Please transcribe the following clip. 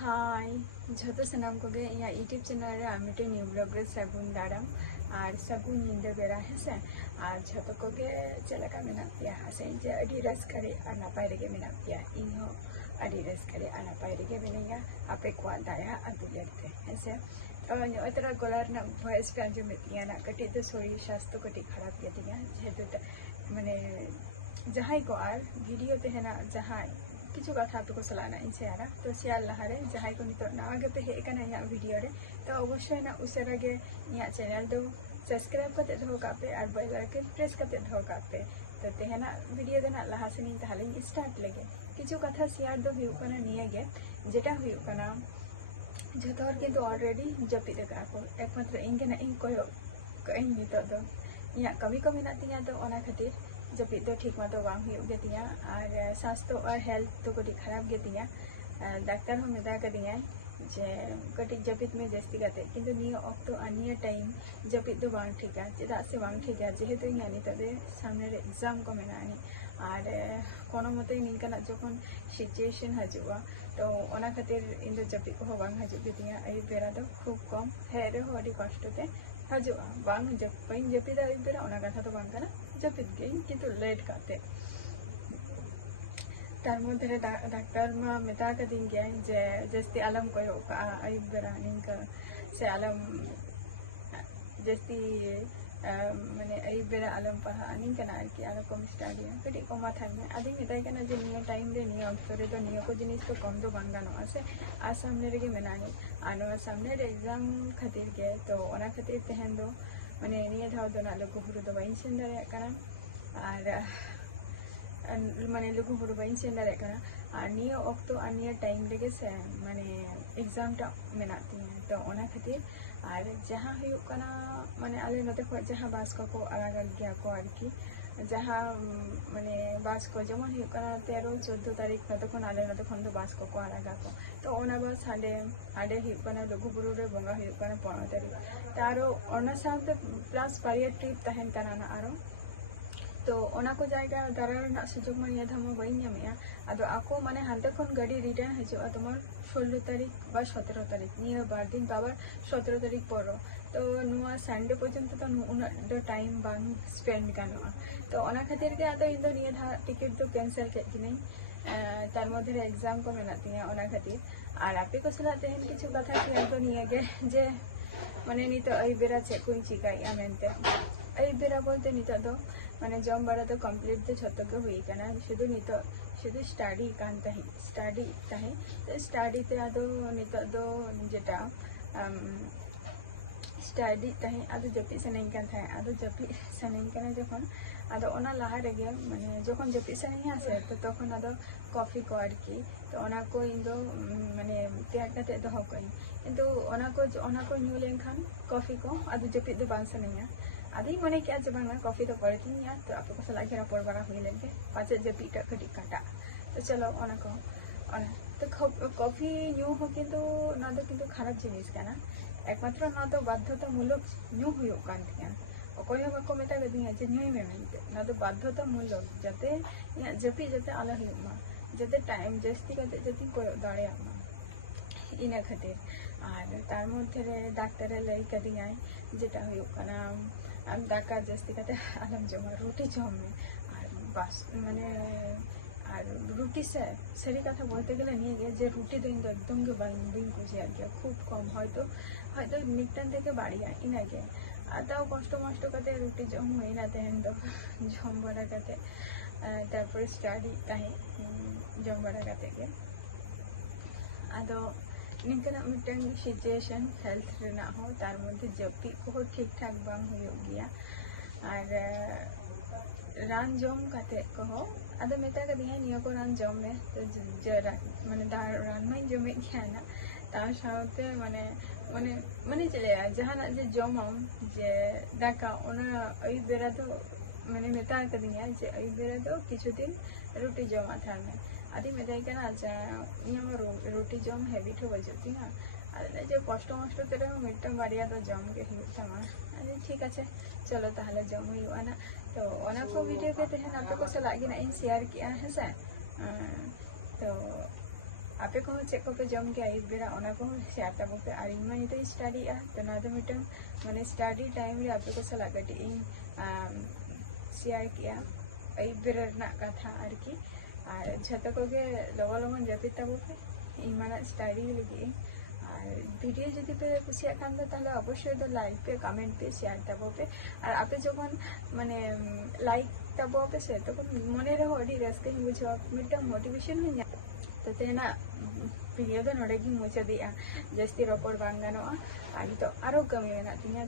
हाय जो सामान को यूट्यूब चैनल रे मिट्टे न्यू ब्लॉग रे सगुन दाराम और सगुन नींद बेरा हेसे और जो को चलका मेना पिया हसे जे अडी रस्करे और नपाय रेगे मेना पिया इहो अडी रस्करे और नपाय रेगे मेनेगा आपे को दाया अदुलेते हेसे तो अतरा गलार ना वॉइस पे जो मितिया ना कटी तो शरीर स्वास्थ्य कटी खराब गेतिया जेतु माने जहाई को आर वीडियो ते है ना जहाई किछु कथा तो को सलाना इन शेयर तो शेयर लहारे जहाई को नितो नवा गे पे हे कना या वीडियो रे तो अवश्य ना उसरा गे या चैनल दो सब्सक्राइब करते धो का पे और बेल आइकन प्रेस करते धो का पे तो तेहना वीडियो देना लहा सनी ताहले स्टार्ट लगे किछु कथा शेयर दो हुयु कना निये गे जेटा हुयु कना जतो हर किंतु ऑलरेडी जपि देका को एकमात्र इंगे ना इन कोयो कई नितो दो या कमी कमी ना तिया तो ओना खातिर जपिद तो ठीक मत बांग हुई गेतिया और स्वास्थ्य और हेल्थ तो कटी खराब गेतिया डाक्टर हो मेदा कदिया जे कटी जपिद में जस्ती गाते किंतु नियो ऑक्टो अन्य टाइम जपिद तो बांग ठीका चेदा से बांग ठीका जेहेतु इन नितदे सामने रे एग्जाम को मेनानी और कोनो मते निकना जखन सिचुएशन हजुआ तो ओना खातिर इन दो जपिद को बांग हजु गेतिया आई बेरा तो खूब कम है रे हो अडी कष्टते हजुआ बांग जब पइन जपिदा आई बेरा ओना कथा तो बांग कना जपिद गई किंतु लेट करते तार मध्य डाक्टर मा मेता कदिन गया जे जस्ती आलम को आयुब बेरा निंका से आलम जस्ती माने आयुब बेरा आलम पहा निंका आरकी आलो कम स्टाडिया कटी कमा थार में आदि मेताय कना जे निया टाइम रे निया अक्सर तो निया को जिनिस तो कम दो बांगानो आसे आ सामने रे मेनानी आनो सामने रे एग्जाम खातिर के तो ओना खातिर तहन दो माने निया धाव दो ना लोगो हुरु दो बाइन सेन दारे कना और माने लोगो हुरु बाइन सेन दारे कना और निया ऑक्टो अन्य टाइम लेगे से माने एग्जाम टा मेनाती है तो ओना खातिर और जहां हुयु कना माने आले नते को जहां बास को आरागल गया को आरकी जहां माने बास को जमन हुयु कना 13-14 तारीख तखन आले नते खन दो बास को आरागा को तो ओना बस हाडे हाडे हुयु कना लोगो बुरु रे बंगा हुयु कना 15 तारीख तारो ओना साथ प्लस बारिया ट्रिप तहन कना ना आरो तो ओना को जायगा दारा ना सुजोग मा निया धमा बई ᱧᱟᱢᱮᱟ आदो आको माने हानते खन गाड़ी रिटर्न हजुआ तोमर 16 तारीख बा 17 तारीख निया बार दिन बाबर 17 तारीख परो तो नुआ संडे पर्यंत तो उना दो टाइम बांग स्पेंड गानोआ तो ओना खातिर के आदो इन दो निया धा टिकट तो कैंसिल के किनै तार मध्य एग्जाम को मेनातिया ओना खातिर और आपे को सला तेहन किछु कथा के तो निया गे जे माने नितो आई बेरा चे कोई चिकाई मेनते आई बेरा बोलते नितो दो माने जम बड़ा तो कंप्लीट तो छतो के हुई कना शुद्ध नितो शुद्ध स्टडी कान ताही स्टडी ताही तो स्टडी ते आदो नितो दो जेटा स्टडी ताही आदो जपि सनें कान थाय आदो जपि सनें काना जखन आदो ओना लाहा रेगे माने जखन जपि सनें आसे तो तखन आदो कॉफी को आरकी तो ओना को इन दो माने तैयार करते दो कोई किंतु ओना को न्यू लेनखान कॉफी को आदो जपि दो बांग सनें आदि मने क्या जब मैं कॉफी तो पड़ती नहीं तो आपको को सलाह घेरा पड़ बड़ा हुई लेके पाँच जब इटा कटी काटा तो चलो ओना को ओना तो कॉफी न्यू हो किंतु ना तो किंतु खराब जिनिस का ना एकमात्र ना तो बाध्यतामूलक न्यू हुयो कान थिया अकोय बाको मेता गदिया जे न्यू में मेनते ना तो बाध्यतामूलक जते या जपि जते आला हुयो मा जते टाइम जस्ती करते जति कोयो दाड़े मा इना खातिर और तार मध्य रे डाक्टर लई कदिया जेटा हुयो कना आम दाका जस्ती करते आलम जमा रोटी जम में और बस माने और रुटी से सही कथा बोलते गले नहीं गया जे रुटी तो इन एकदम के बाइंडिंग को शेयर किया खूब कम हयतो निकटन देके बाड़िया इना के आता कष्ट मष्ट करते रुटी जम हुई ना तेहन तो जम बड़ा करते तारपर स्टडी ताही जम बड़ा करते के आदो निकना मिटन सिचुएशन हेल्थ रेना हो तार मध्य जपि को ठीक ठाक बांग हुयो गया और रान जम काते कहो आदो मेता कदिया निया को रान जम में तो जरा माने रान में जमे गया ना तार साथे माने माने माने चले जहाना जे जमम जे दाका ओना आई बेरा तो माने मेता कदिया जे आई बेरा तो किछु दिन रोटी जमा था में आदि मेताई कना जा इया रोटी जम हैबिट हो बजती ना आदि जे कष्ट मष्ट तेरे मिटम बारिया तो जम के ही तमा आदि ठीक আছে चलो ताहले जम हुआ ना तो ओना को वीडियो के तहन आपको से लागी ना इन शेयर किया है से तो आपे को चेक को पे जम के आई बेरा ओना को शेयर तबो पे और इन मानी तो स्टडी आ तो ना तो मिटन माने स्टडी टाइम रे आपे को सला गटी इन शेयर किया आई बेरा ना कथा आरकी और झतो को के लगो लगन जपि तबो पे इन माना स्टडी लगी और वीडियो जदि पे कुसिया खान दो ताहले अवश्य दो लाइक पे कमेंट पे शेयर तबो पे और आपे जखन माने लाइक तबो पे से तखन मने रे होडी रस्के बुझो मिटा मोटिवेशन में तो तेना वीडियो दो नोडे की मुचा दिया जस्ती रोपड़ बांग गानोआ आगे तो आरो कमी मेना तिना